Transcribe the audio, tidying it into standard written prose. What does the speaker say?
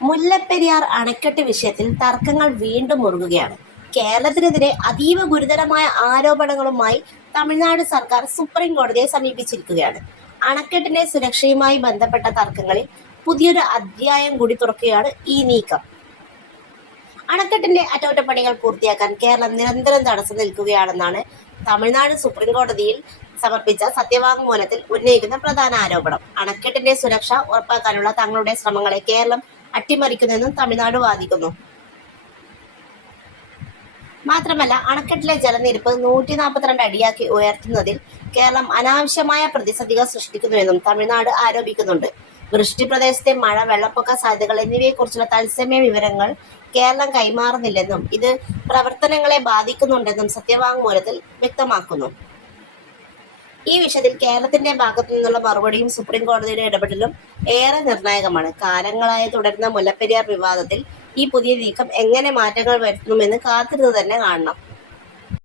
മുല്ലപ്പെരിയാർ അണക്കെട്ട് വിഷയത്തിൽ തർക്കങ്ങൾ വീണ്ടും മുറുകുകയാണ്. കേരളത്തിനെതിരെ അതീവ ഗുരുതരമായ ആരോപണങ്ങളുമായി തമിഴ്നാട് സർക്കാർ സുപ്രീം കോടതിയെ സമീപിച്ചിരിക്കുകയാണ്. അണക്കെട്ടിന്റെ സുരക്ഷയുമായി ബന്ധപ്പെട്ട തർക്കങ്ങളിൽ പുതിയൊരു അധ്യായം കൂടി തുറക്കുകയാണ് ഈ നീക്കം. അണക്കെട്ടിന്റെ അറ്റകുറ്റപ്പണികൾ പൂർത്തിയാക്കാൻ കേരളം നിരന്തരം തടസ്സം നിൽക്കുകയാണെന്നാണ് തമിഴ്നാട് സുപ്രീം കോടതിയിൽ സമർപ്പിച്ച സത്യവാങ്മൂലത്തിൽ ഉന്നയിക്കുന്ന പ്രധാന ആരോപണം. അണക്കെട്ടിന്റെ സുരക്ഷ ഉറപ്പാക്കാനുള്ള തങ്ങളുടെ ശ്രമങ്ങളെ കേരളം അട്ടിമറിക്കുന്നെന്നും തമിഴ്നാട് വാദിക്കുന്നു. മാത്രമല്ല, അണക്കെട്ടിലെ ജലനിരപ്പ് 142 അടിയാക്കി ഉയർത്തുന്നതിൽ കേരളം അനാവശ്യമായ പ്രതിസന്ധികൾ സൃഷ്ടിക്കുന്നുവെന്നും തമിഴ്നാട് ആരോപിക്കുന്നുണ്ട്. വൃഷ്ടി പ്രദേശത്തെ മഴ, വെള്ളപ്പൊക്ക സാധ്യതകൾ എന്നിവയെക്കുറിച്ചുള്ള തത്സമയ വിവരങ്ങൾ കേരളം കൈമാറുന്നില്ലെന്നും ഇത് പ്രവർത്തനങ്ങളെ ബാധിക്കുന്നുണ്ടെന്നും സത്യവാങ്മൂലത്തിൽ വ്യക്തമാക്കുന്നു. ഈ വിഷയത്തിൽ കേരളത്തിന്റെ ഭാഗത്തു നിന്നുള്ള മറുപടിയും സുപ്രീം കോടതിയുടെ ഇടപെടലും ഏറെ നിർണായകമാണ്. കാലങ്ങളായി തുടരുന്ന മുല്ലപ്പെരിയാർ വിവാദത്തിൽ ഈ പുതിയ നീക്കം എങ്ങനെ മാറ്റങ്ങൾ വരുത്തുമെന്ന് കാത്തിരുന്ന് തന്നെ കാണണം.